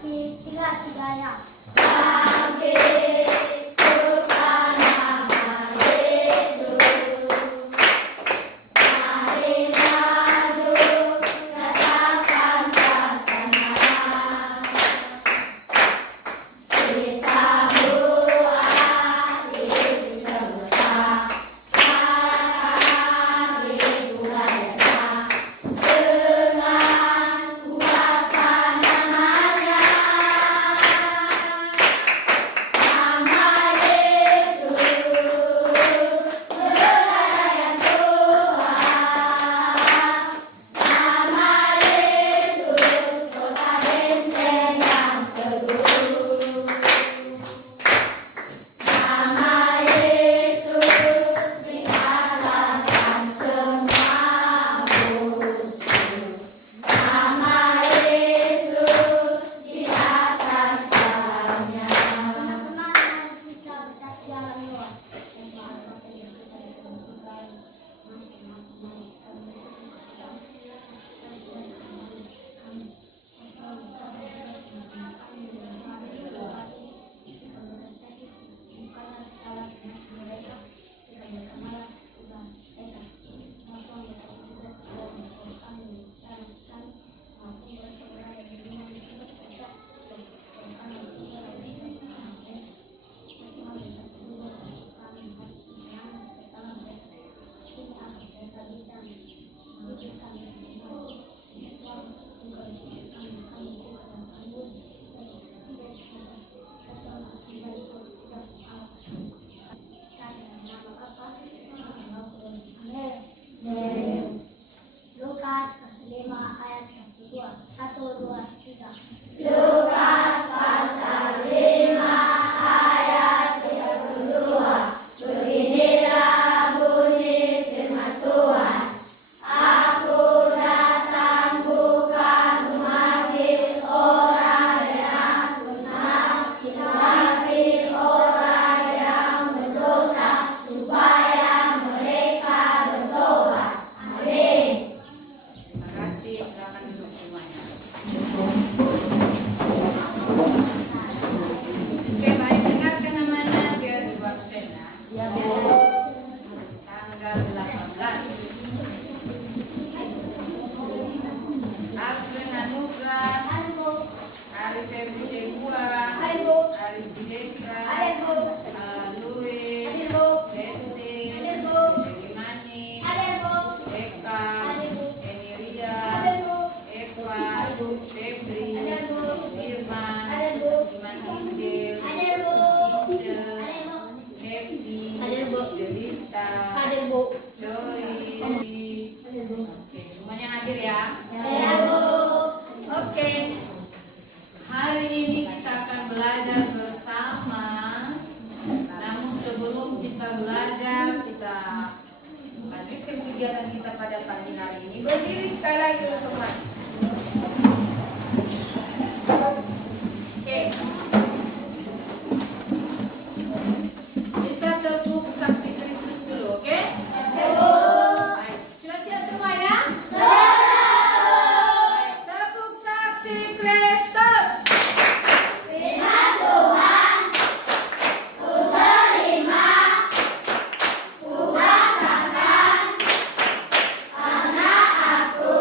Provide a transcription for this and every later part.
tiga-tiganya. Lukas pasal 5 ayat 1, 2, 3. Lukas pasal 5 ayat 32. Beginilah bunyi firman Tuhan. Aku datang bukan memanggil orang yang benar, tetapi orang yang berdosa, supaya mereka bertobat. Amin. Terima kasih, silakan duduk semuanya. Oke, baik, dengarkan namanya biar ibu absen ya. Tanggal 18. Agren Anugrah, Ari Febri Debua, Ari Bidesra, Louis, Desti, Dewi Manis, Eka, Emilia, Eva, Febri, Firman, Iman Injil, Ice, Happy, Delita, Joy. Oke, semuanya hadir ya. Oke, hari ini kita akan belajar bersama. Namun sebelum kita belajar, kita lanjutkan kegiatan kita pada pagi hari ini. Berdiri sekali lagi teman-teman. Oke. Kita tepuk saksi Kristus dulu, oke? Baik. Sudah siap semuanya? Baik, tepuk saksi Kristus. Firman Tuhan, ku terima, ku katakan, karena aku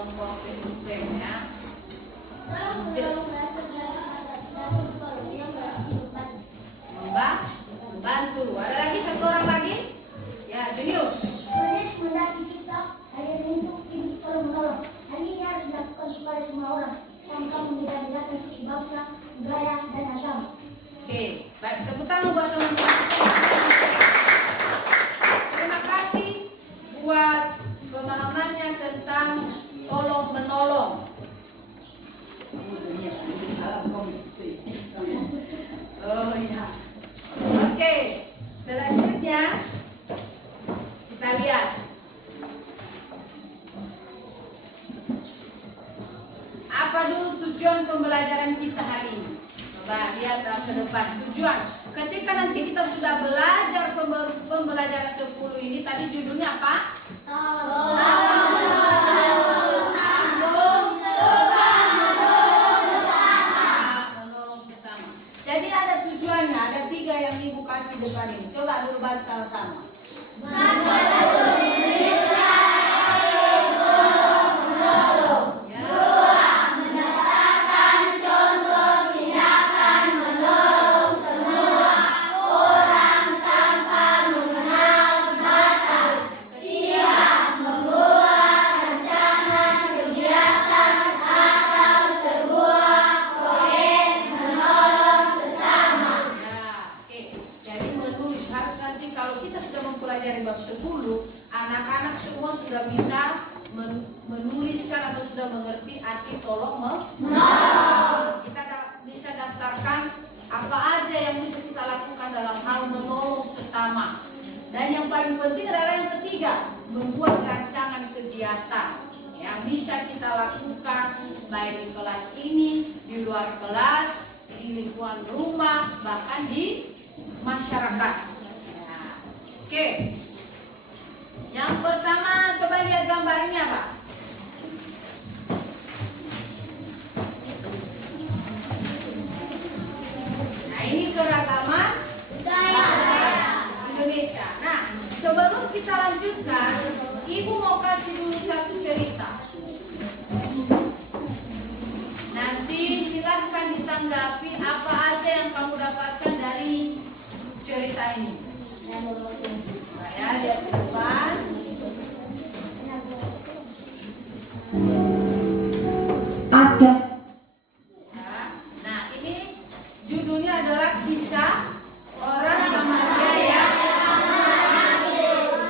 kelompok PUPM ya. Membantu. Ada lagi satu orang lagi? Ya, Junius. Menulis mendaki kitab hanya untuk ibu kalau menolong. Hal ini harus dilakukan kepada semua orang tanpa membeda-bedakan suku bangsa, budaya, dan agama. Oke, baik. Tepuk tangan buat teman-teman. Terima kasih buat pemahamannya tentang tolong menolong. Oh iya. Oke, selanjutnya kita lihat. Apa dulu tujuan pembelajaran kita hari ini? Coba lihat ke depan. Tujuan. Ketika nanti kita sudah belajar pembelajaran 10 ini, tadi judulnya apa? Menolong sesama. Jadi ada tujuannya, ada 3 yang Ibu kasih depan ini. Coba dulu bahas sama-sama. Anak-anak semua sudah bisa menuliskan atau sudah mengerti arti tolong menolong. Kita bisa daftarkan apa aja yang bisa kita lakukan dalam hal menolong sesama. Dan yang paling penting adalah yang ketiga, membuat rancangan kegiatan yang bisa kita lakukan baik di kelas ini, di luar kelas, di lingkungan rumah, bahkan di masyarakat. Nah, oke. Yang pertama, coba lihat gambarnya, Pak. Nah, ini keragaman bahasa Indonesia. Nah, sebelum kita lanjutkan, Ibu mau kasih dulu satu cerita. Nanti silahkan ditanggapi apa aja yang kamu dapatkan dari cerita ini. Saya lihat ke depan. Ada. Nah, ini judulnya adalah kisah orang Samaria yang.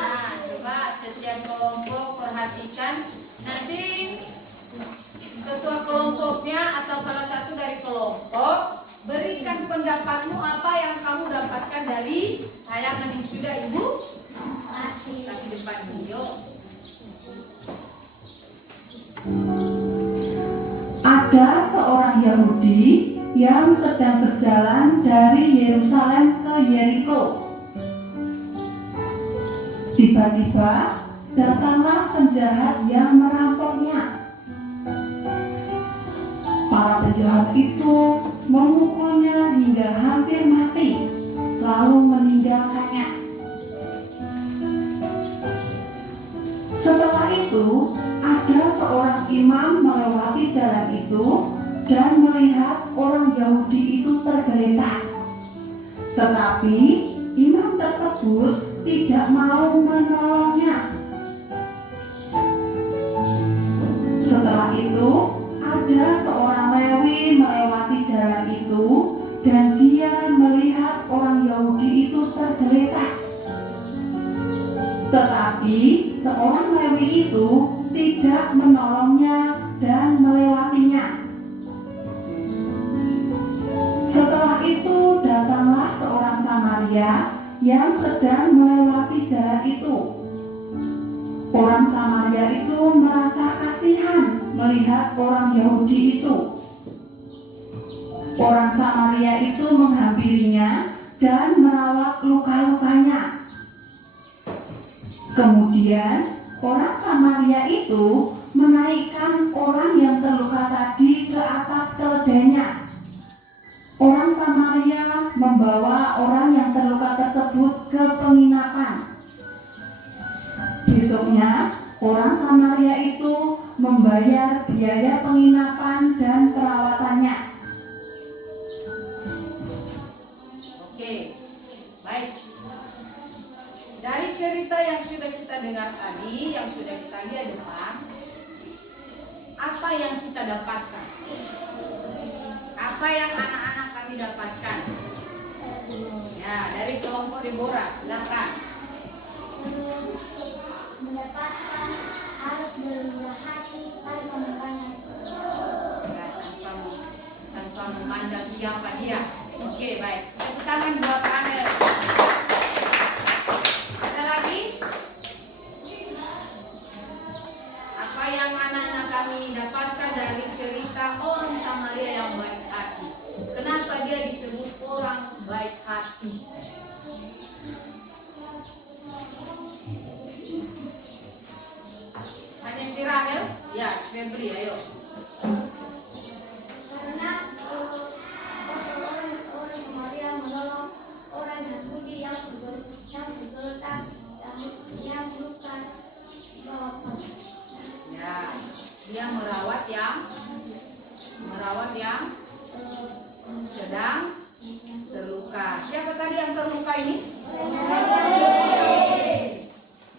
Nah, coba setiap kelompok perhatikan. Nanti ketua kelompoknya atau salah satu dari kelompok berikan pendapatmu apa yang kamu dapatkan dari tayangan yang sudah Ibu kasih depan video. Ada seorang Yahudi yang sedang berjalan dari Yerusalem ke Yeriko. Tiba-tiba datanglah penjahat yang merampoknya. Para penjahat itu memukulnya hingga hampir mati, lalu meninggalkannya. Setelah itu, ada seorang imam melewati jalan itu dan melihat orang Yahudi itu tergeletak. Tetapi imam tersebut tidak mau menolongnya. Setelah itu, ada seorang Lewi melewati jalan itu dan dia melihat orang Yahudi itu tergeletak. Tetapi seorang Lewi itu tidak menolongnya dan melewatinya. Setelah itu datanglah seorang Samaria yang sedang melewati jalan itu. Orang Samaria itu merasa kasihan melihat orang Yahudi itu. Orang Samaria itu menghampirinya dan merawat luka-lukanya. Kemudian orang Samaria itu menaikkan orang yang terluka tadi ke atas keledainya. Orang Samaria membawa orang yang terluka tersebut ke penginapan. Besoknya orang Samaria itu membayar membayar biaya penginapan dan perawatannya. Oke, baik. Dari cerita yang sudah kita dengar tadi, yang sudah kita lihat depan, apa yang kita dapatkan? Apa yang anak-anak kami dapatkan? Ya, dari kelompok Deborah, silakan. Mendapatkan harus bermurah hati tanpa memandang Ya, tanpa memandang siapa dia. Oke, baik. Tepuk tangan buat Anel. Ada lagi? Apa yang anak-anak kami dapatkan dari cerita orang Samaria yang baik hati? Kenapa dia disebut orang baik hati? Hanya si Rahel? Ya, si Febri, ayo. karena orang Samaria menolong orang Yahudi yang bergeletak yang luka bawas. Ya, dia merawat yang sedang terluka. Siapa tadi yang terluka ini?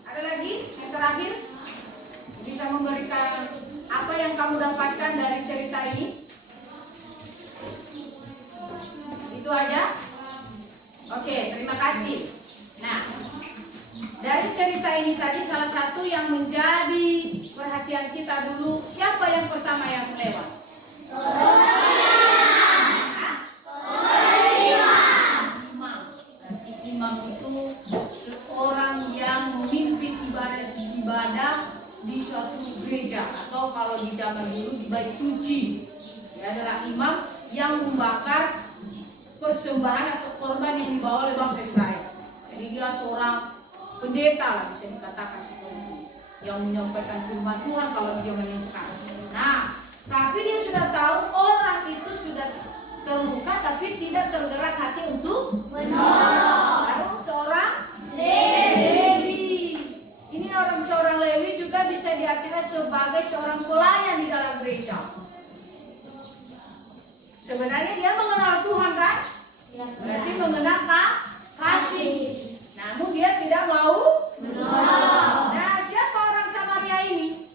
Ada lagi yang terakhir? Bisa memberikan apa yang kamu dapatkan dari cerita ini? Itu aja? Oke, terima kasih. Nah, dari cerita ini tadi salah satu yang menjadi perhatian kita dulu, siapa yang pertama yang lewat? Imam. Berarti imam itu seorang yang memimpin ibadah di suatu gereja, atau kalau di zaman dulu di bait suci. Dia adalah imam yang membakar persembahan atau korban yang dibawa oleh bangsa Israel. Jadi dia seorang pendeta lah, bisa dikatakan seperti itu, yang menyampaikan firman Tuhan kalau di zaman yang sekarang. Nah, tapi dia sudah tahu orang itu sudah terluka tapi tidak tergerak hati untuk menolong. Lalu seorang Lewi. Ini seorang Lewi juga bisa diartikan sebagai seorang pelayan di dalam gereja. Sebenarnya dia mengenal Tuhan kan? Berarti mengenal kasih. Namun dia tidak mau menolong. Nah, siapa orang Samaria ini?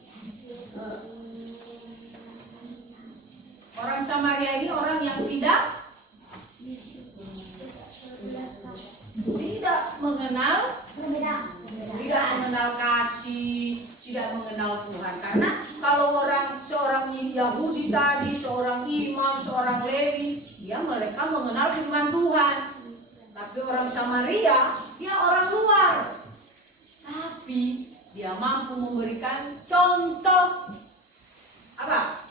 Orang Samaria ini orang yang tidak mengenal, tidak mengenal kasih, tidak mengenal Tuhan. Karena kalau seorang Yahudi tadi, seorang imam, seorang Lewi, mereka mengenal firman Tuhan. Tapi orang Samaria, dia orang luar. Tapi dia mampu memberikan contoh apa?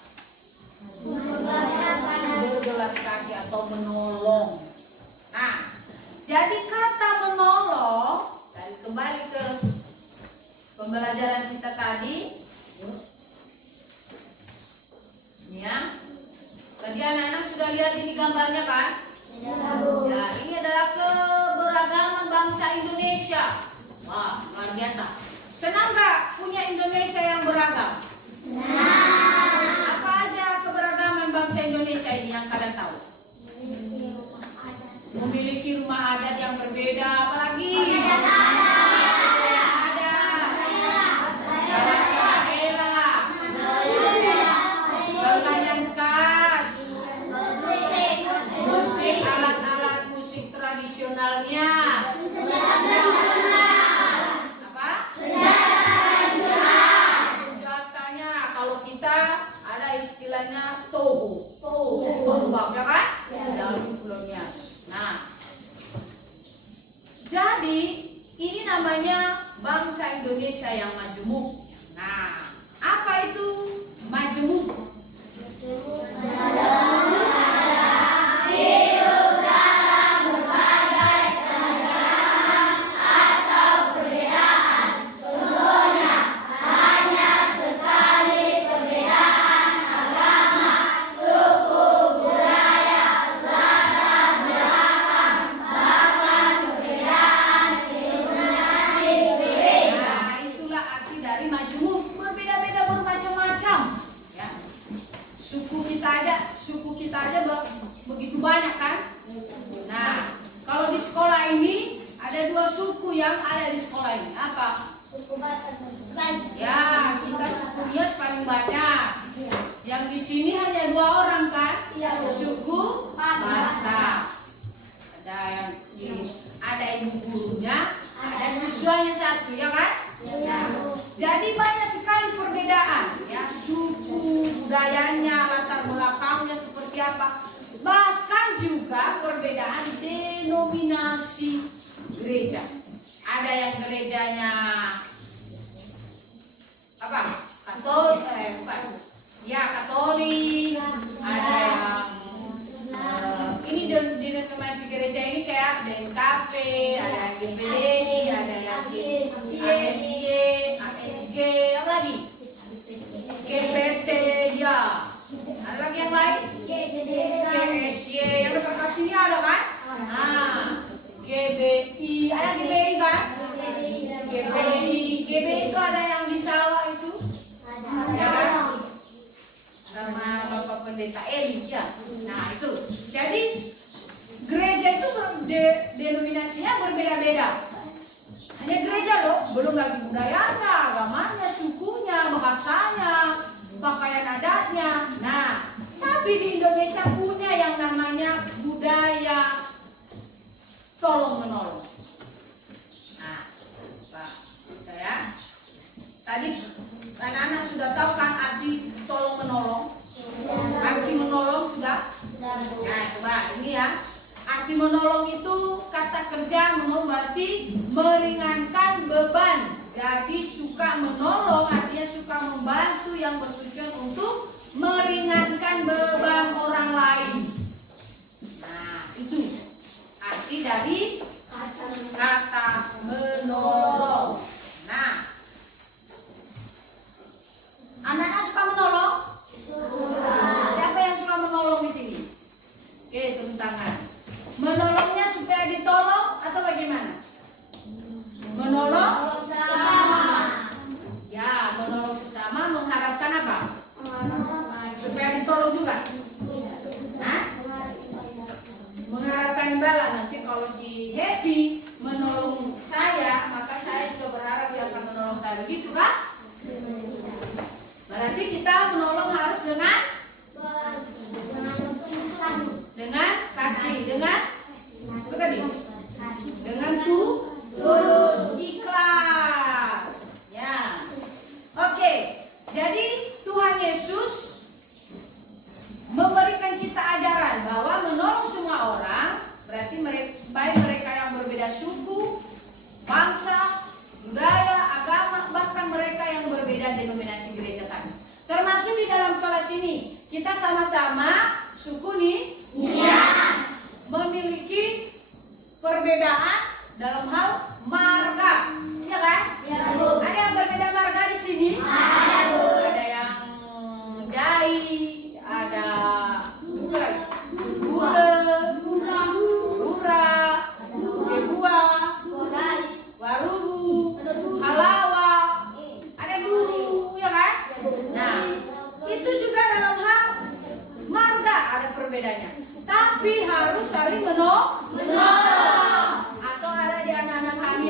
Berbelas kasih atau menolong. Nah, jadi kata menolong, dan kembali ke pembelajaran kita tadi. Ini ya. Tadi anak-anak sudah lihat ini gambarnya kan? Ya, ini adalah keberagaman bangsa Indonesia. Wah, luar biasa. Senang gak punya Indonesia yang beragam? Apa aja keberagaman bangsa Indonesia ini yang kalian tahu? Memiliki rumah adat yang berbeda, apalagi? Pakaian khas, musik, alat-alat musik tradisionalnya. Apa? Senjatanya. Kalau kita ada istilahnya tombak, ya kan? Dalam kolonias. Nah, jadi ini namanya bangsa Indonesia yang majemuk. Nah, apa itu majemuk? suku kita aja begitu banyak kan? Nah, kalau di sekolah ini ada 2 suku yang ada di sekolah ini. Apa? Suku Batak dan suku Gansir. Ya, kita suku Nias paling banyak. Yang di sini hanya 2 orang kan? Iya. Suku Batak. Ada ibu gurunya, ada siswanya 1, ya kan? Iya. Jadi banyak sekali perbedaan, ya, suku, budayanya, latar belakangnya seperti apa. Bahkan juga perbedaan denominasi gereja. Ada yang gerejanya apa? Katolik. Ada yang ini denominasi gereja ini kayak DNKP, ada yang GPDI, ada yang AFY, AFG, apa lagi? GPT, ya. Ada lagi yang lain? GSY, yang dekat sini ada kan? Nah, GBI, ada GBI kan? GBI itu ada yang di sawah itu, ya kan? Sama Bapak Pendeta Eli, ya. Nah itu, jadi gereja itu denominasinya berbeda-beda. Hanya gereja loh, belum lagi budayanya, agamanya, sukunya, bahasanya, pakaian adatnya. Nah, tapi di Indonesia punya yang namanya budaya tolong menolong. Nah, Pak, ya. Tadi anak-anak sudah tahu kan arti tolong menolong? Arti menolong sudah? Nah, coba ini ya. Arti menolong itu kata kerja menolong berarti meringankan beban. Jadi suka menolong artinya suka membantu yang bertujuan untuk meringankan beban orang lain. Nah, itu arti dari kata menolong. Nah, anak-anak suka menolong? Siapa yang suka menolong di sini? Oke, turun tangan. Menolongnya supaya ditolong atau bagaimana? Menolong sesama. Ya, menolong sesama mengharapkan apa? Supaya ditolong juga. Hah? Mengharapkan imbalan. Nanti kalau si Happy menolong saya, maka saya juga berharap dia akan menolong saya. Begitu kan? Berarti kita menolong harus dengan kasih, dengan tulus ikhlas. Ya. Oke. Jadi Tuhan Yesus memberikan kita ajaran bahwa menolong semua orang berarti baik mereka yang berbeda suku, bangsa, budaya, agama, bahkan mereka yang berbeda denominasi gereja tadi. Termasuk di dalam kelas ini kita sama-sama suku Nias memiliki perbedaan dalam hal marga, ya kan? Ya, Bu. Ada yang berbeda marga di sini? Ada, Bu. Ada yang Jai, ada Gula, Jebua, Warubu, Halawa, ada Duru, ya kan? Nah, itu juga dalam hal marga ada perbedaannya. Tapi harus saling menolong. Atau ada di anak-anak kami,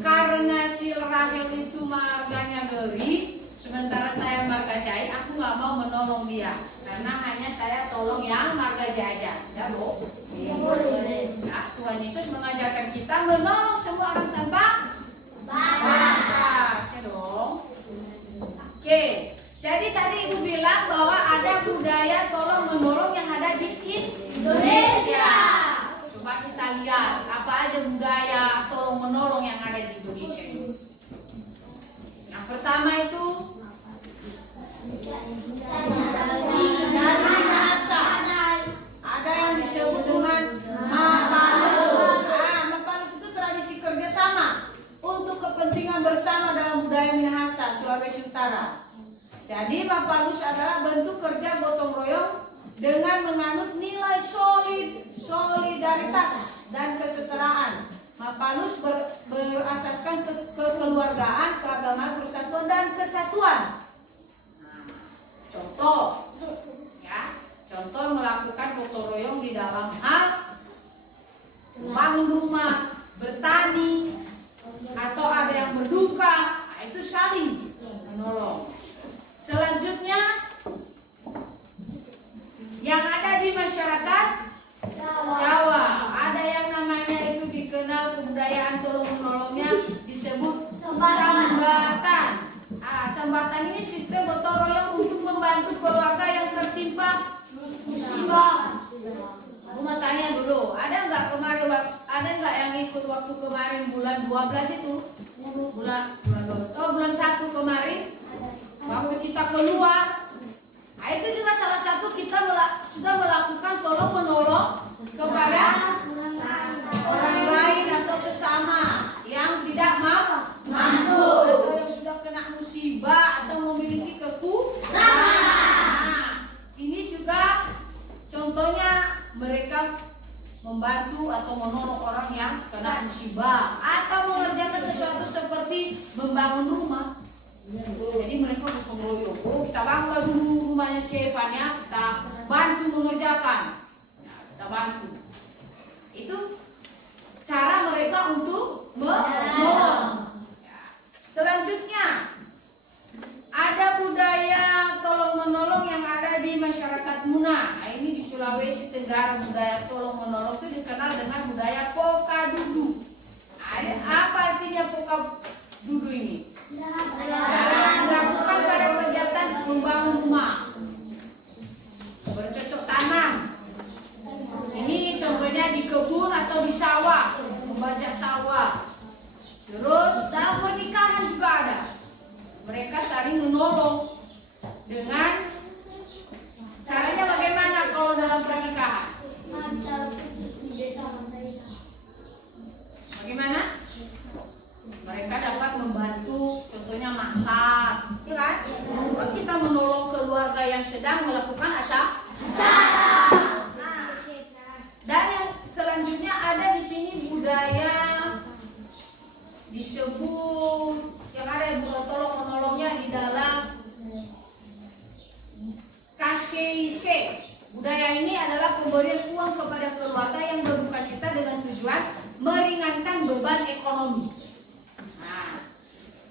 karena si Rahel itu marganya Geri, sementara saya marga Jai, aku nggak mau menolong dia, karena hanya saya tolong yang marga Jai aja. Ya, Bu? Nah, Tuhan Yesus mengajarkan kita menolong semua orang tanpa batas. Ya dong. Oke. Jadi tadi Ibu bilang bahwa ada budaya tolong menolong yang ada di Indonesia. Coba kita lihat apa aja budaya tolong menolong yang ada di Indonesia ini. Yang pertama itu bahasa. Ada yang disebut dengan Mapalus. Mapalus itu tradisi kerjasama untuk kepentingan bersama dalam budaya Minahasa, Sulawesi Utara. Jadi Mapalus adalah bentuk kerja gotong royong dengan menganut nilai solidaritas dan kesetaraan. Mapalus berasaskan kekeluargaan, keagamaan, persatuan dan kesatuan. Contoh, tertimpa musibah. Aku mau tanya dulu, ada nggak yang ikut waktu kemarin bulan 12 itu? Bulan 12. Oh, bulan 1 kemarin waktu kita keluar. Nah, itu juga salah satu kita sudah melakukan tolong menolong kepada orang lain atau sesama yang tidak mampu atau yang sudah kena musibah atau memiliki kekurangan. Nah, ini juga contohnya mereka membantu atau menolong orang yang kena musibah atau mengerjakan sesuatu seperti membangun rumah. Jadi mereka bergotong royong. Kita bangun dulu rumahnya si Evan ya, kita bantu mengerjakan. Ya, kita bantu. Itu cara mereka untuk menolong. Ya. Selanjutnya ada budaya tolong menolong yang ada di masyarakat Muna. Nah, ini di Sulawesi Tenggara budaya tolong menolong itu dikenal dengan budaya Pokadudu. Apa artinya Pokadudu ini? Dilakukan pada kegiatan membangun rumah, bercocok tanam. Ini contohnya di kebun atau di sawah, membajak sawah. Terus dalam pernikahan juga ada. Mereka saling menolong dengan caranya bagaimana kalau dalam pernikahan? Bagaimana? Mereka dapat membantu, contohnya masak, ya kan? Untuk kita menolong keluarga yang sedang melakukan acara. Nah, dan yang selanjutnya ada di sini budaya disebut yang ada tolong menolongnya di dalam KCIC. Budaya ini adalah pemberian uang kepada keluarga yang berduka cita dengan tujuan meringankan beban ekonomi. Nah,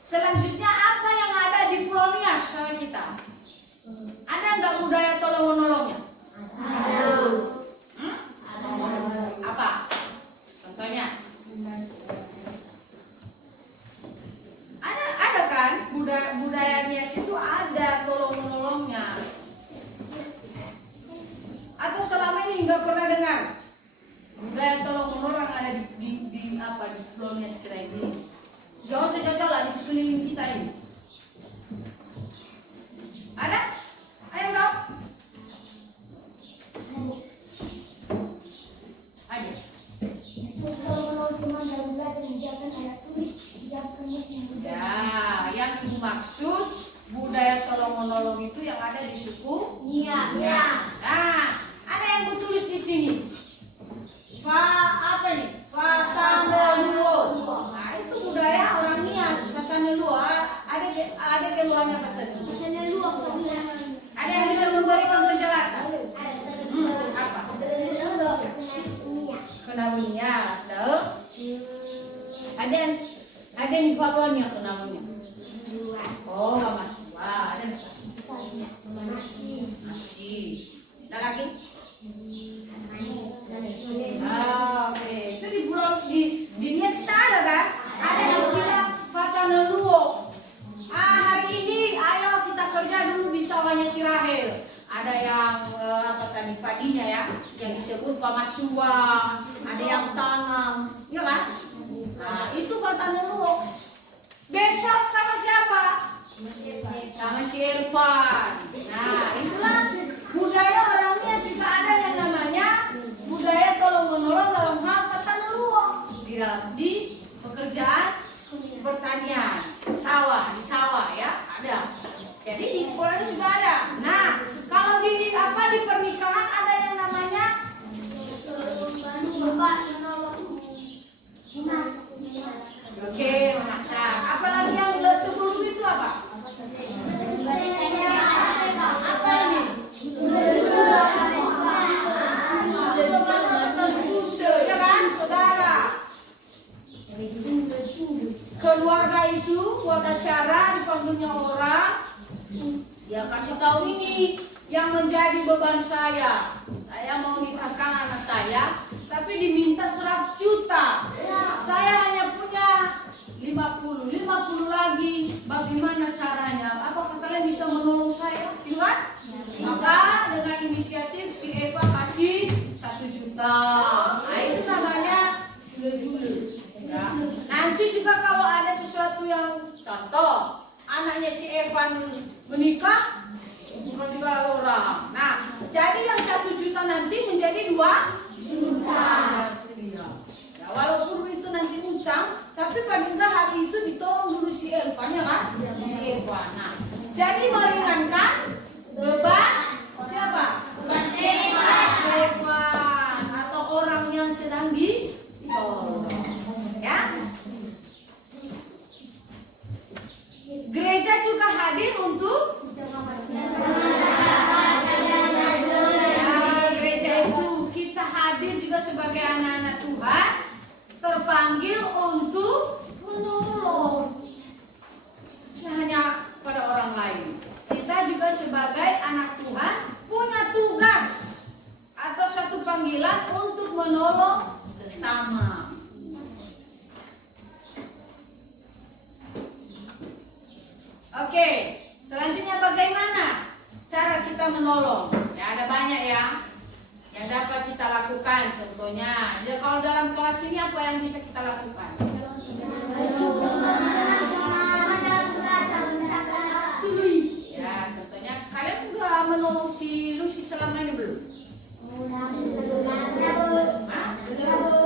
selanjutnya apa yang ada di Pulau Nias sama kita? Ada nggak budaya tolong menolongnya? Ada. Apa? Contohnya? Ada kan budaya Nias itu ada tolong menolongnya. Atau selama ini nggak pernah dengar budaya tolong menolong ada di Pulau Nias kira ini? Jauh sejauh lah di sekeliling kita ini. Ada? Ayo kau. Ayo. Ya, yang ibu maksud budaya tolong menolong itu yang ada di suku Nias. Nah, ada yang bertulis di sini. Apa nih? Fataneluo. Nah, itu budaya orang Nias. Fataneluo. Ada keluarnya Fataneluo. Ada yang bisa memberikan penjelasan? Apa? Kenawunya. Ada yang divaluannya kenawunya. Oh, Mama Suwa. Ada nasi. Ada lagi? Oke. Itu di Nias kita ada kan? Ada istilah Fataneluo. Hari ini ayo kita kerja dulu di sawahnya si Rahel. Ada yang padinya ya, yang disebut Pamasua. Ada yang tanam, ya kan? Nah, itu Fataneluo. Besok sama siapa? Sama si Irfan. Nah, itulah budaya orang Nias juga ada yang namanya budaya tolong menolong dalam hal Fataneluo di pekerjaan pertanian, di sawah ya ada. Jadi di Pulau Nias juga ada. Nah, kalau di pernikahan ada yang namanya oke, memasak. Apalagi yang sebelum itu apa? Apa ini? Ya kan, saudara? Keluarga itu buat acara dipanggilnya orang, dia kasih tahu ini yang menjadi beban saya. Saya mau nikahkan anak saya, tapi diminta 100 juta. Saya hanya punya 50 lagi. Bagaimana caranya? Apakah kalian bisa menolong saya? Ingat? Maka inisiatif si Eva kasih 1 juta. Nah itu namanya jule-jule. Ya. Nanti juga kalau ada sesuatu yang contoh anaknya si Evan menikah bukan juga orang. Nah jadi yang 1 juta nanti menjadi 2 juta. Ya, walaupun itu nanti utang, tapi paling nggak hari itu ditolong dulu si Evan ya kan? Si Evan. Nah jadi meringankan beban siapa? Evan atau orang yang sedang ditolong. Ya. Gereja juga hadir untuk gereja itu kita hadir juga sebagai anak-anak Tuhan, terpanggil untuk menolong. Tidak hanya pada orang lain. Kita juga sebagai anak Tuhan punya tugas atau satu panggilan untuk menolong sesama. Oke, selanjutnya bagaimana cara kita menolong? Ya ada banyak ya yang dapat kita lakukan. Contohnya, ya kalau dalam kelas ini apa yang bisa kita lakukan? Tulis. Ya, contohnya kalian udah menolong si Lucy selama ini belum? Hah?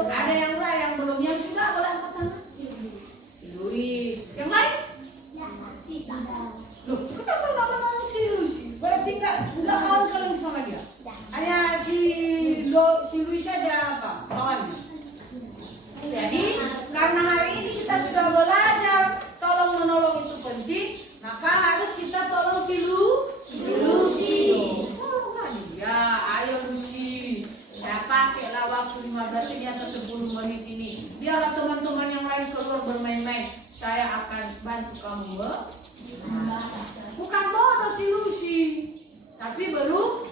Ada yang udah, yang belum, yang sudah boleh angkat tangan? Si Luis. Yang lain? Loh, kenapa nggak menolong si Lucy? Berarti nggak kawan kalian sama dia? Hanya si Luis saja apa? Kawannya. Jadi karena hari ini kita sudah belajar tolong menolong itu penting, maka harus kita tolong si Lucy. Oh, ya, ayo Lucy. Saya pakailah waktu 15 ini atau 10 menit ini. Biarlah teman-teman yang lain keluar bermain-main. Saya akan bantu kamu. Bukan bodoh si Lucy, tapi belum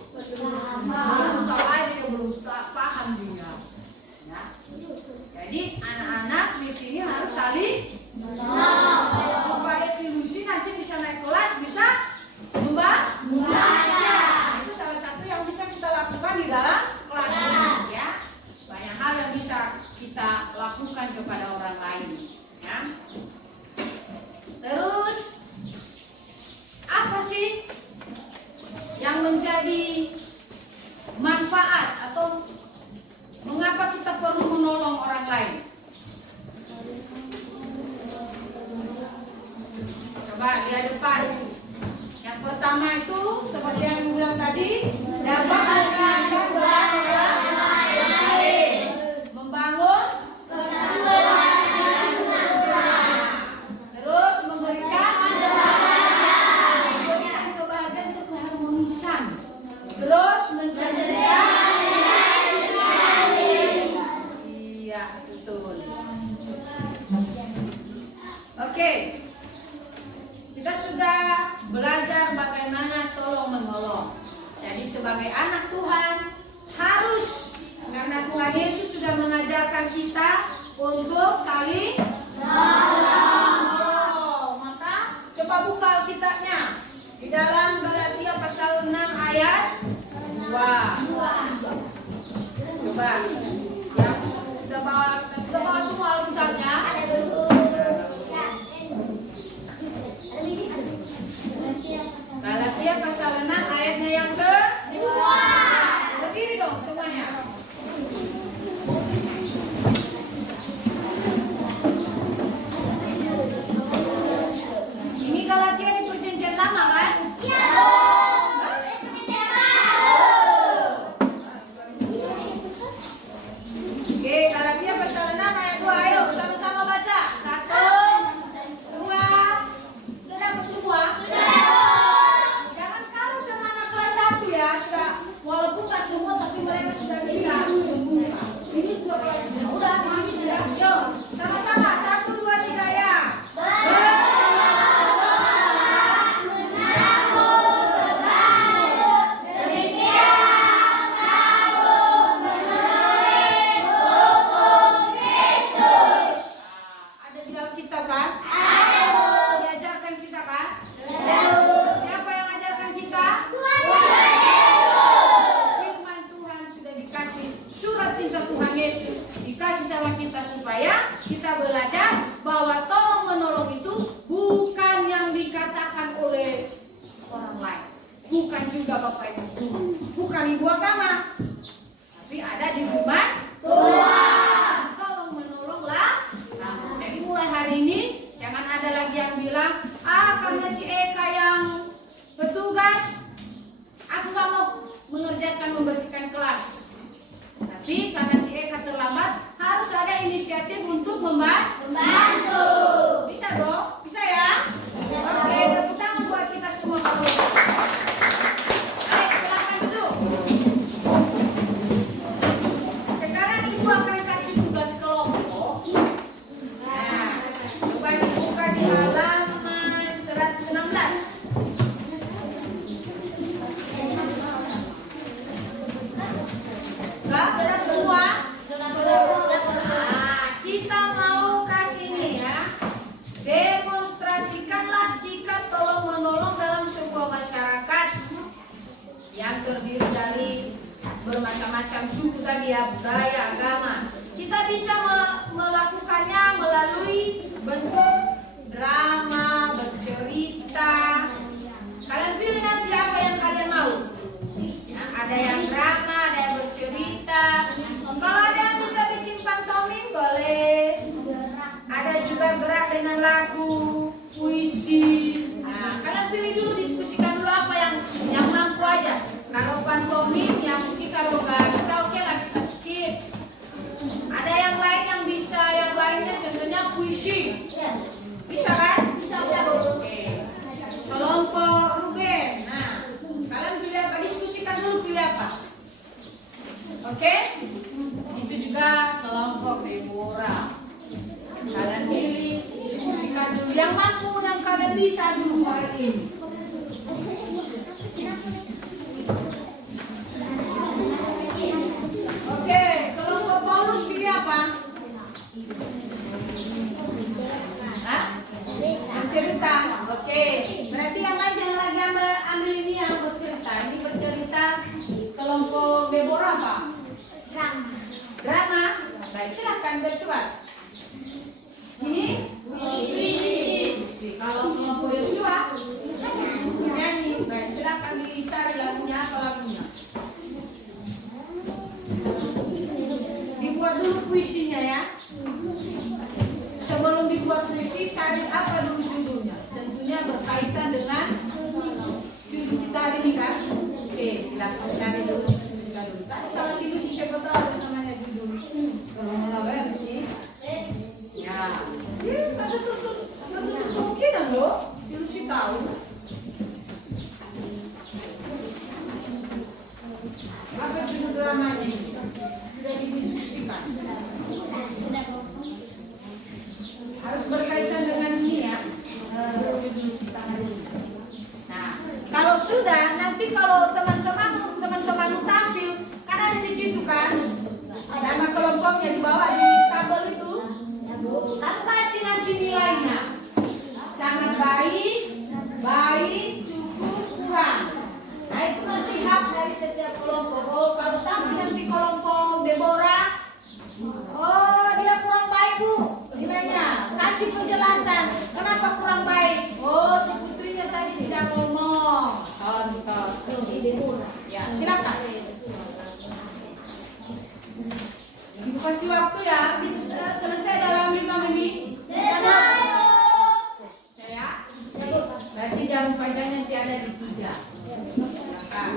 tahu aja, dia belum paham dia. Ya. Jadi anak-anak di sini harus saling supaya si Lucy nanti bisa naik kelas, bisa membaca. Itu salah satu yang bisa kita lakukan di dalam kelas. Ya. Banyak hal yang bisa kita lakukan kepada orang lain. Ya. Terus apa sih yang menjadi manfaat atau mengapa kita perlu menolong orang lain? Coba lihat depan. Yang pertama itu seperti yang bilang tadi, dapat meringankan beban orang lain, membangun terus memberikan kebahagiaan untuk keharmonisan, terus mencegah. Iya betul. Oke, kita sudah belajar bagaimana tolong menolong. Jadi sebagai anak Tuhan harus, karena Tuhan Yesus sudah mengajarkan kita untuk saling menolong. Maka coba buka Alkitabnya di dalam Galatia pasal 6 ayat 2. Coba yang sudah bawa semua Alkitabnya. Galatia pasal 6 ayatnya yang kedua. Berdiri dong semuanya. Ini Galatia di perjanjian lama kan? Iya. Oke, Galatia pasal 6 ayat 2. Ayo sama-sama baca. 1, 2. Udah dapat semua? Jangan kalah sama anak kelas 1 ya. Sudah, walaupun nggak semua tapi mereka sudah bisa membuka. Ini juga kelas 2. Udah di sini sudah. Yuk, sama-sama 1, 2, 3 ya. juga Bapak Ibu. Bukan ibu agama, tapi ada di firman Tuhan. Tolong menolonglah. Nah, jadi mulai hari ini jangan ada lagi yang bilang, karena si Eka yang bertugas, aku gak mau mengerjakan membersihkan kelas. Tapi karena si Eka terlambat, harus ada inisiatif untuk membantu. Bisa dong? Bisa ya? Oke, tepuk tangan buat kita semua. Baik, silakan duduk. Sekarang Ibu akan kasih tugas kelompok. Nah, coba dibuka di halaman 116. Enggak, berat semua. Kita mau kasih nih ya. Demonstrasikanlah sikap tolong menolong dalam sebuah masyarakat yang terdiri dari bermacam-macam suku tadi ya, budaya, agama. Kita bisa melakukannya melalui bentuk drama, bercerita. Kalian pilih nanti apa yang kalian mau. Ya, ada yang drama, ada yang bercerita. Kalau ada yang bisa bikin pantomim boleh. Ada juga gerak dengan lagu, puisi. Nah, kalian pilih dulu, diskusikan dulu apa yang mampu aja. Kalau pantomim yang mungkin kalau nggak bisa, oke lah kita skip. Ada yang lain yang bisa, yang lainnya contohnya puisi. Bisa kan? Bisa. Oke. Kelompok Ruben. Nah, kalian pilih apa? Diskusikan dulu pilih apa. Oke? Itu juga kelompok Deborah. Kalian pilih, diskusikan dulu yang mampu dan kalian bisa dulu hari ini. Oke, kelompok Paulus pilih apa? Hah? Bercerita. Oke, berarti yang lain jangan lagi ambil ini yang bercerita. Ini bercerita kelompok Deborah apa? Drama. Baik, silakan bercoba. Ini puisi. Kalau kelompok Yosua nyanyi. Baik, silakan dicari lagunya apa lagunya. Dibuat dulu puisinya ya. Sebelum dibuat puisi, cari apa dulu judulnya. Tentunya berkaitan dengan judul kita hari ini kan. Oke, silakan cari dulu, diskusikan dulu. Tadi salah sini siapa tahu ada namanya judul. Kalau mau apa sih? Ya, ada kemungkinan loh, si tahu. Apa judul dramanya ini? Sudah didiskusikan. Harus berkaitan dengan ini ya, judul kita hari ini. Nah, kalau sudah, nanti kalau teman-teman tampil, kan ada di situ kan, nama kelompoknya di bawah di tabel itu. Kamu kasih nanti nilainya. Sangat baik, cukup, kurang. Nah itu nanti hak dari setiap kelompok. Oh, kalau tampil nanti kelompok Deborah, oh dia kurang baik Bu nilainya. Kasih penjelasan kenapa kurang baik. Oh si putrinya tadi tidak ngomong. Contoh. Ya silakan. Ibu kasih waktu ya, bisa selesai dalam 5 menit. Selesai. Ya. Berarti jam pajanya nanti ada di 3. Silakan.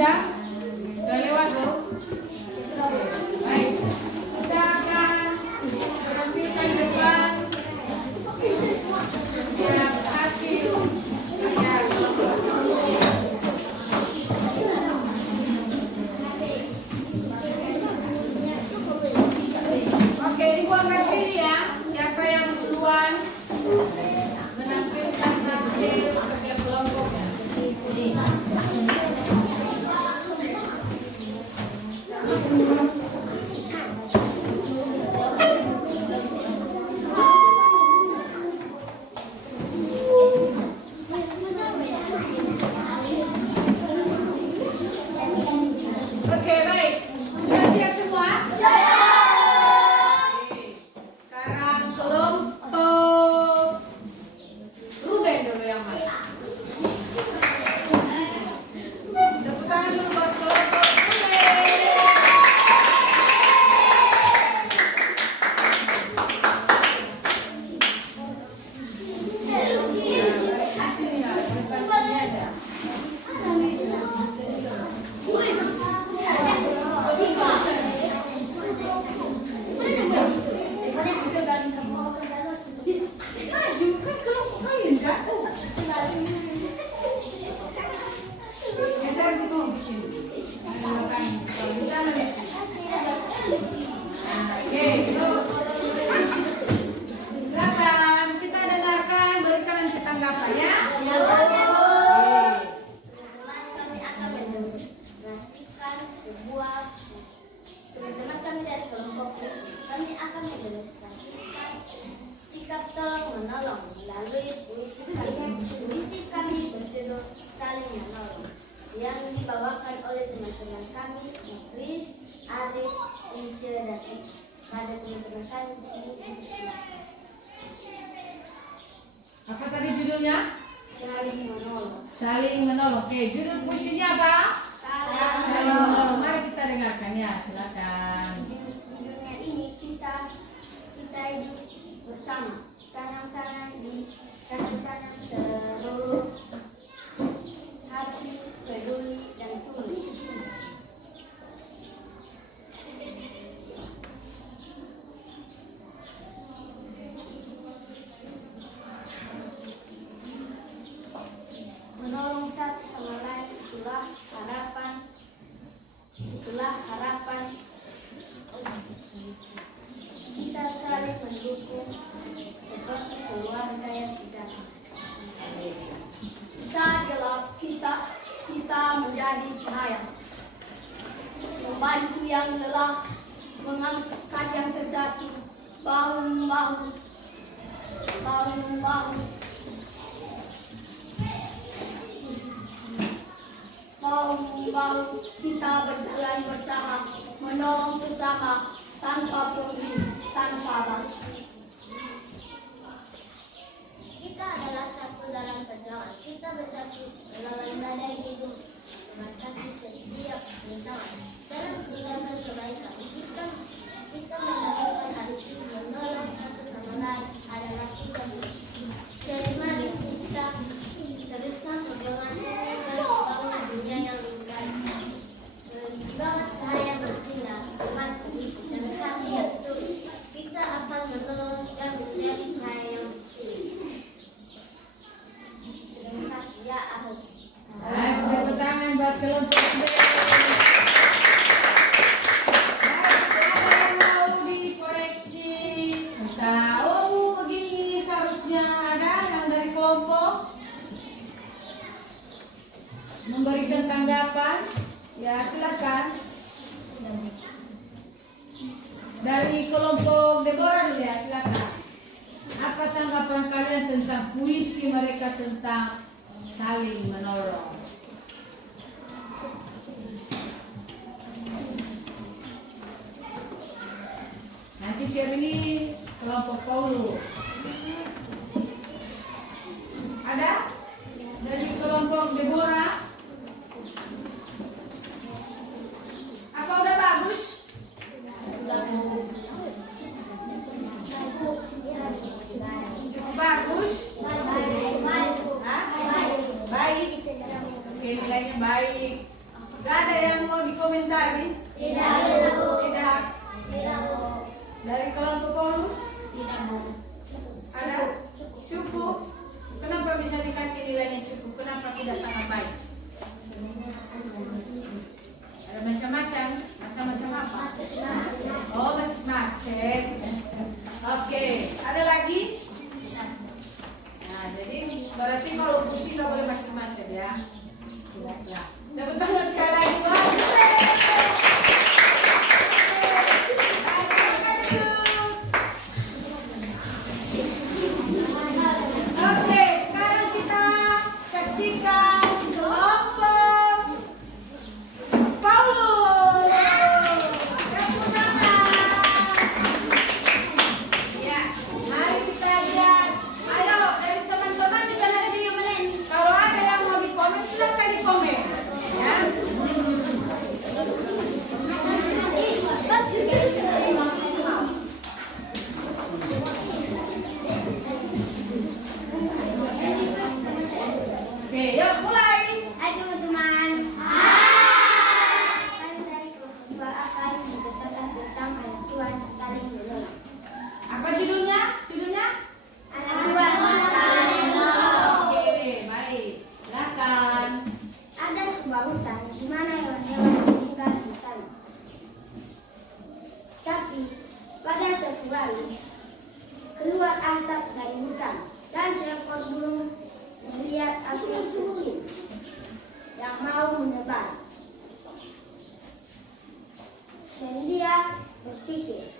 sudah? Sudah lewat loh. Baik. Kita akan menampilkan depan ya, hasil karya kelompok. Oke, Ibu akan pilih ya siapa yang duluan menampilkan hasil kerja kelompoknya. Oke, baik. Sudah siap semua? Sekarang kelompok Ruben dulu yang mana? Tepuk tangan dulu buat kelompok Ruben. Hasilnya, depan sini ada. Maju kan kelompok kalian kan? Geser di sini. Oke, itu. Silakan kita dengarkan, berikan nanti tanggapannya. Teman-teman kami dari kelompok puisi, kami akan mendemonstrasikan sikap tolong menolong melalui puisi kami berjudul Saling Menolong yang dibawakan oleh teman-teman kami Nafris, Arif, Ince, dan Eka. Pada teman-teman kami Apa tadi judulnya? Saling Menolong. Saling menolong. Oke, judul puisinya apa? Saling menolong. Mari kita dengarkan ya, silakan. Di dunia ini kita hidup bersama, tanam seluruh hati, peduli dan tulus. Menolong satu sama lain itulah harapan. Kita saling mendukung seperti keluarga yang tidak. Saat gelap kita menjadi cahaya, membantu yang lelah, mengangkat yang terjatuh, bahu membahu. Bahu kita berjalan bersama, menolong sesama tanpa pungli, tanpa batas. Kita adalah satu dalam perjuangan. Kita bersatu melawan badai hidup dengan kasih setiap rintangan. Dalam meninggalkan kebaikan, kita mendapatkan hati menolong satu sama lain adalah kita. Jadi mari kita teruskan perjuangan ini dan bangun dunia yang lebih baik. Membawa cahaya bersinar dengan dan kasih yang tulus. Kita akan menolong dan menjadi cahaya yang bersih. Terima kasih ya Ahok. Baik, tepuk tangan buat kelompok B. Baik, siapa yang mau dikoreksi? Begini seharusnya ada yang dari kelompok memberikan tanggapan. Ya, silakan. Dari kelompok Deborah dulu ya, silakan. Apa tanggapan kalian tentang puisi mereka tentang saling menolong? Nanti siap ini kelompok Paulus. Ada? Dari kelompok Deborah? Apa udah bagus? Cukup bagus? Hah? Baik. Oke, nilainya baik. Gak ada yang mau dikomentari? Tidak, Bu. Tidak. Tidak, Bu. Dari kelompok Paulus? Tidak, Bu. Ada? Cukup. Kenapa bisa dikasih nilainya cukup? Kenapa tidak sangat baik? Ada macam-macam. Macam-macam apa? Oh, macam-macam. Oke. Ada lagi? Nah, jadi berarti kalau pusing nggak boleh macam-macam ya. Ya. Dapat banget sekali lagi, Bang. Oke, sekarang kita saksikan kelompok Paulus. Tepuk tangan. Ya, mari kita lihat. Ayo, dari teman-teman juga ada yang menang. Kalau ada yang mau dikomen, silakan dikomen. Ya. Oke, yuk mulai. Hai teman-teman. Hai. Kami dari kelompok 2 akan menceritakan tentang anak Tuhan saling menolong. Apa judulnya? Judulnya? Anak Tuhan saling menolong. Oke, baik. Silakan. Ada sebuah hutan di mana hewan-hewan tinggal di sana. Tapi pada suatu hari keluar asap dari hutan dan seekor burung melihat api kecil yang mau menebar. Dan dia berpikir,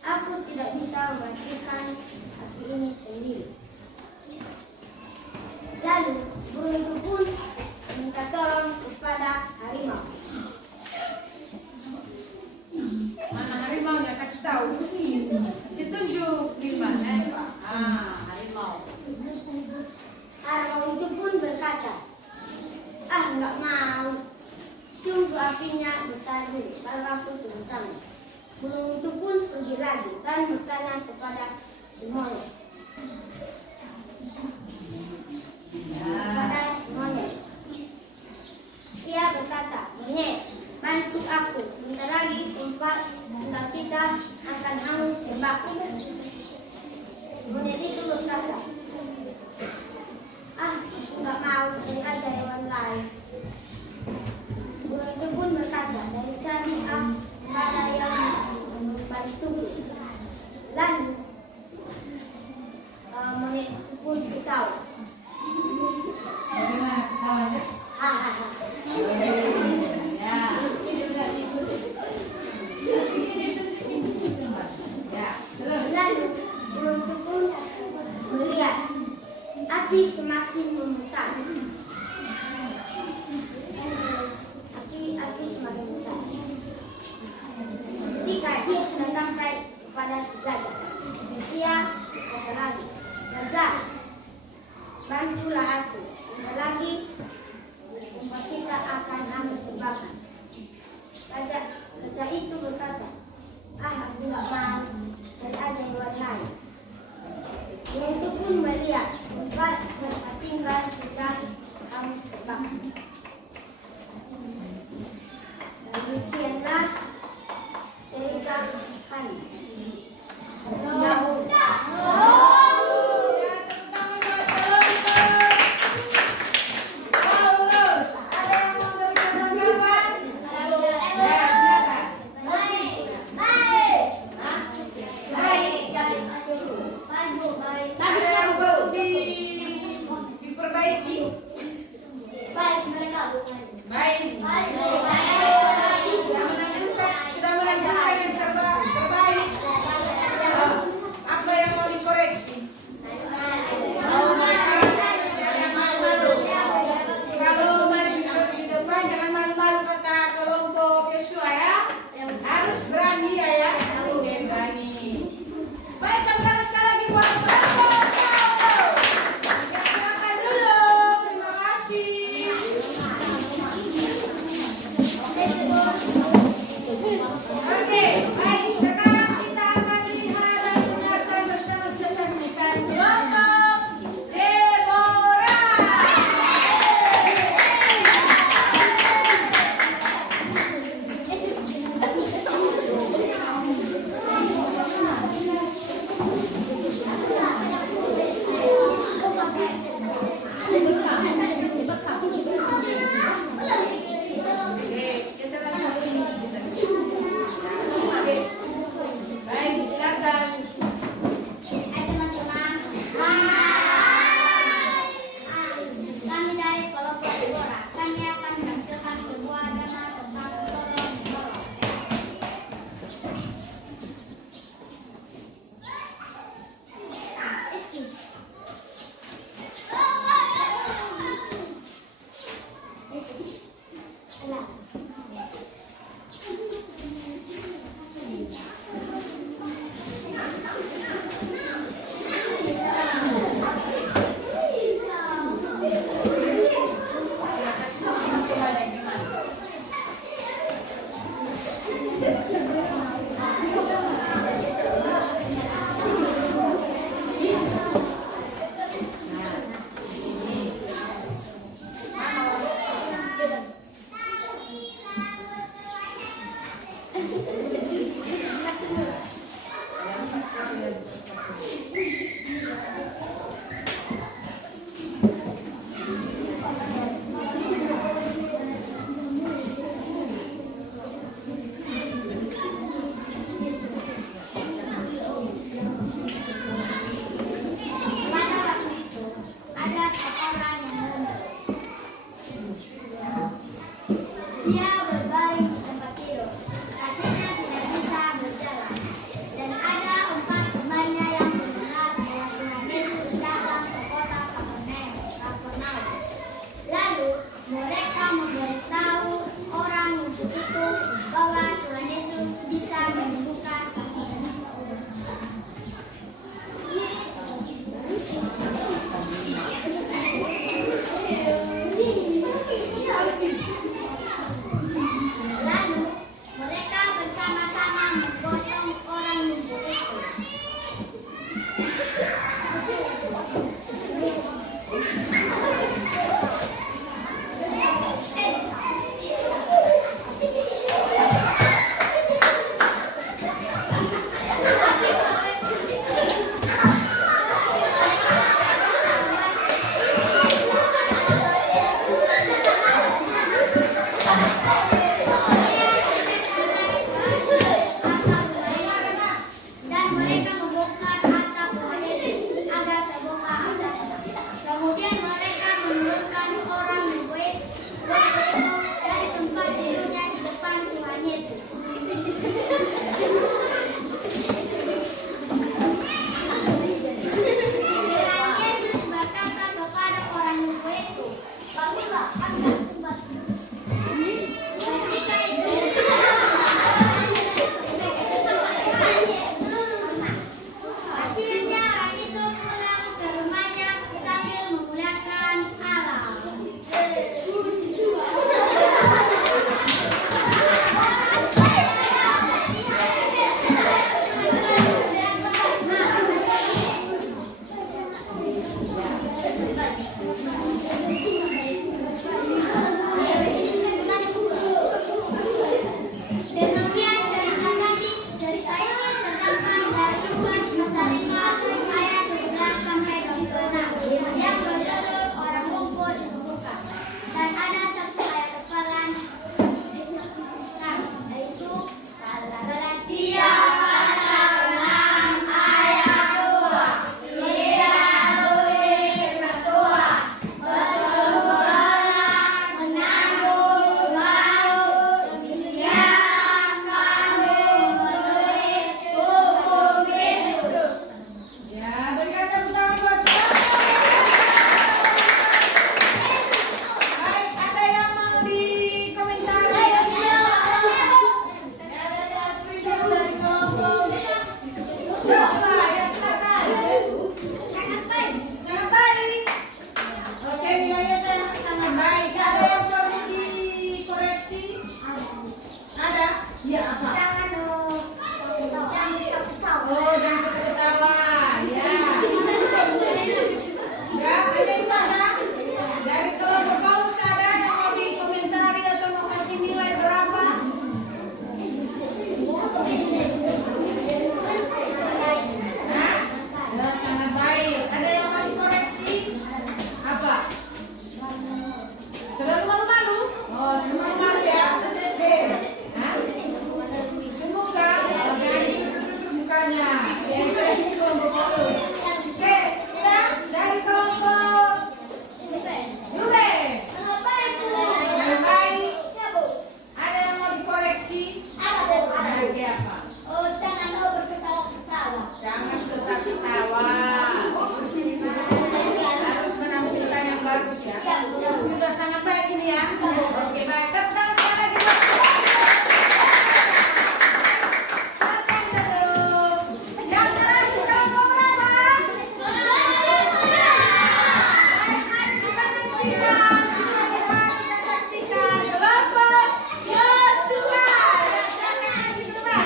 aku tidak bisa mematikan api ini sendiri. Lalu burung itu pun minta tolong kepada harimau. Mana harimaunya? Kasih tahu. Kasih tunjuk di mana, Pak. Harimau. Harimau itu pun berkata, nggak mau. Tunggu apinya besar dulu, baru aku turun tangan. Burung itu pun pergi lagi dan bertanya kepada semuanya. Kepada semuanya. Ia berkata, monyet, bantu aku. Sebentar lagi tempat tinggal kita akan hangus terbakar. Monyet itu berkata, aku nggak mau, cari aja hewan lain. Burung itu pun berkata, dari tadi nggak ada yang membantu. Lalu monyet itu pun ketawa. Bagaimana ketawanya? Hahaha. Ya. Ya, terus. Lalu burung itu pun melihat api semakin membesar. Api semakin besar. Ketika dia sudah sampai kepada si gajah, dia berkata lagi, gajah, bantulah aku. Sebentar lagi tempat kita akan hangus terbakar. Gajah itu berkata, aku nggak mau, cari aja hewan lain. Dia itu pun melihat tempat tinggal sudah hangus terbakar. Demikianlah cerita kami. Jauh. Paulus, ada yang mau berikan tanggapan? Ya, silakan. Ada yang perlu diperbaiki? mereka memberitahu orang untuk itu bahwa Tuhan Yesus bisa menyembuhkan sakit. Lalu mereka bersama-sama menggotong orang lumpuh itu. Dan mereka membongkar atap rumah Yesus agar terbuka atapnya. Kemudian mereka menurunkan orang lumpuh itu dari tempat tidurnya di depan Tuhan Yesus. Tuhan Yesus berkata kepada orang lumpuh itu, "Bangunlah, angkat tempat-Mu." Ketika itu akhirnya orang itu pulang ke rumahnya sambil memuliakan Allah. Demikian cerita tadi, cerita ini terdapat dari Lukas pasal 5 ayat 17 sampai 26 yang berjudul orang lumpuh disembuhkan. Dan ada satu ayat hafalan yaitu Galatia pasal 6 ayat 2. Dilalui firman Tuhan, bertobatlah menanggung maut, demikian kamu memenuhi hukum Kristus. Ya, berikan tepuk tangan buat Tuhan. Baik, ada yang mau dikomentari? Silakan, ya silakan. Sangat baik. Oke, nilainya sangat baik. Ada yang perlu dikoreksi? Ada? Ya, apa? Oh, jangan ketawa. Ya. Ya, ada yang ada? Dari kelompok Paulus ada yang mau dikomentari atau mau kasih nilai berapa? Hah? Ya, sangat baik. Ada yang mau dikoreksi? Apa? Terlalu malu-malu? Oh, terlalu malu ya? Oke. Hah? Semoga jangan ditutup mukanya. Ya, itu kelompok Paulus. Oke, ya, dari kelompok Yube. Sangat baik. Ada yang mau dikoreksi? Lagi apa? Jangan mau berketawa-ketawa. Jangan ketawa-ketawa. Harus menampilkan yang bagus ya. Sudah sangat baik ini ya. Oke, baik. Tepuk tangan sekali lagi buat kita. Silakan duduk. Yang terakhir kelompok berapa? Baik, mari kita nantikan. Kita saksikan kelompok Yosua. Dan silakan kasih depan.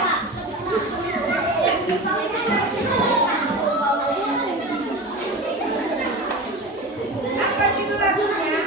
Apa judul lagunya?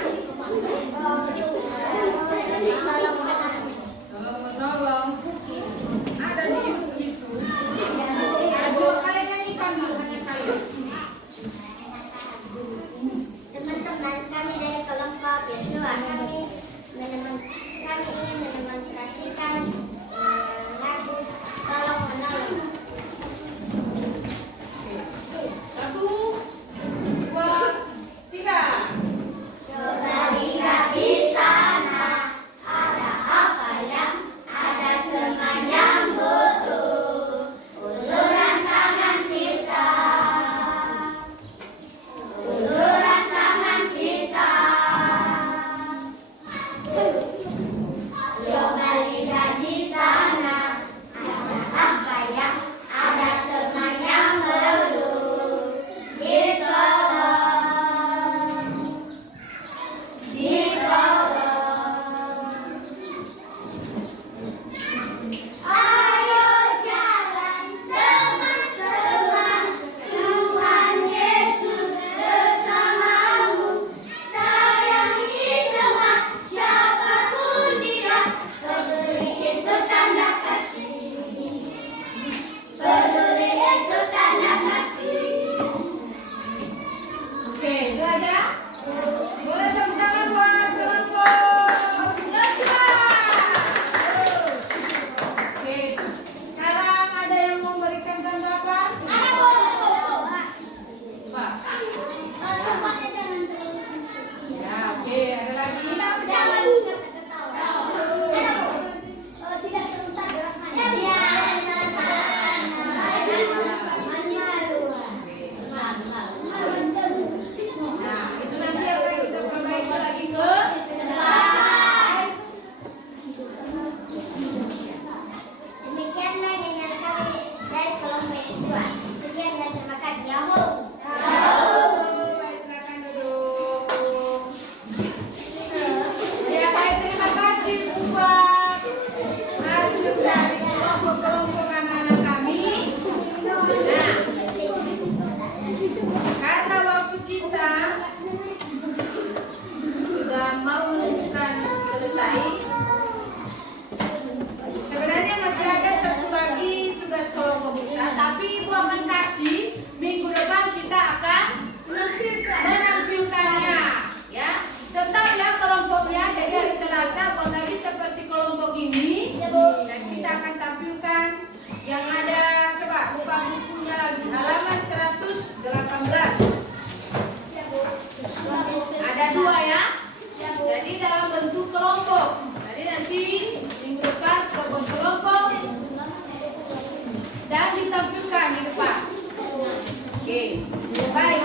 Oke, baik.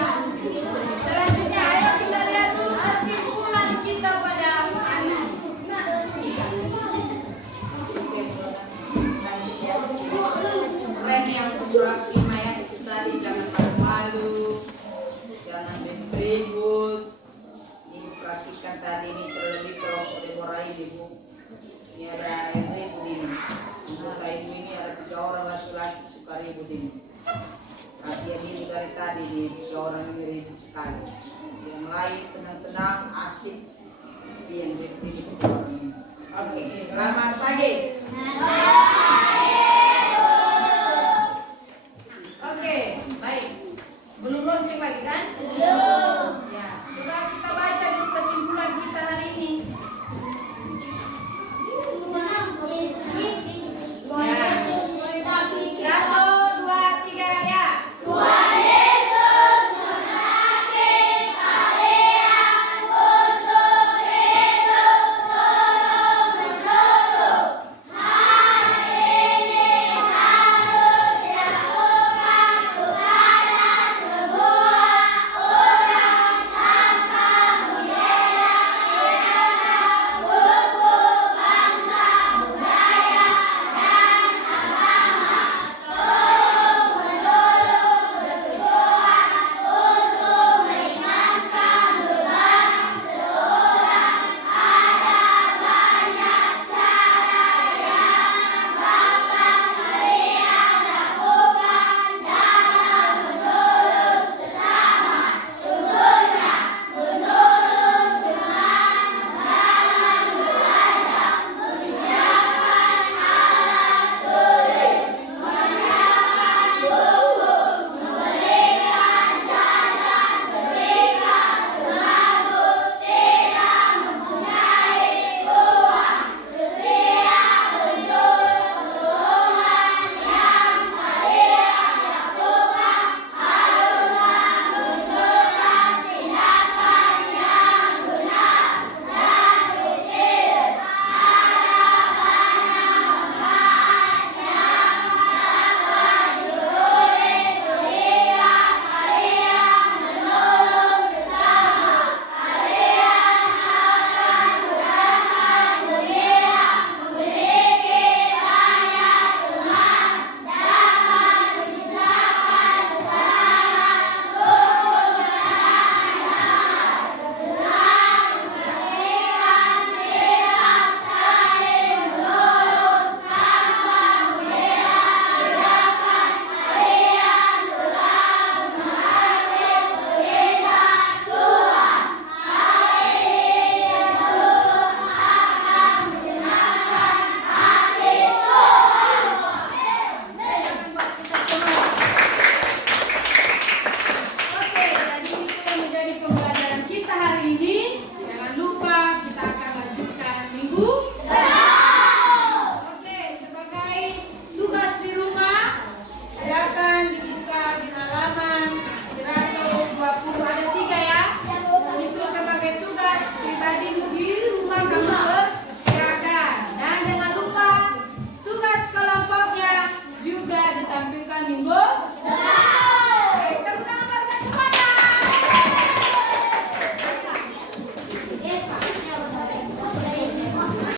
Selanjutnya ayo kita lihat dulu kesimpulan kita pada hari ini. Keren yang surah 5 ya, itu tadi jangan malu, jangan ribut. Ini perhatikan tadi ini terlebih kelompok Deborah ini Bu. Ini ada yang ribut ini. Anggota ibu ini ada 3 orang laki-laki suka ribut ini. Perhatian ini dari tadi nih 3 orang ini ribut sekali. Yang lain tenang-tenang,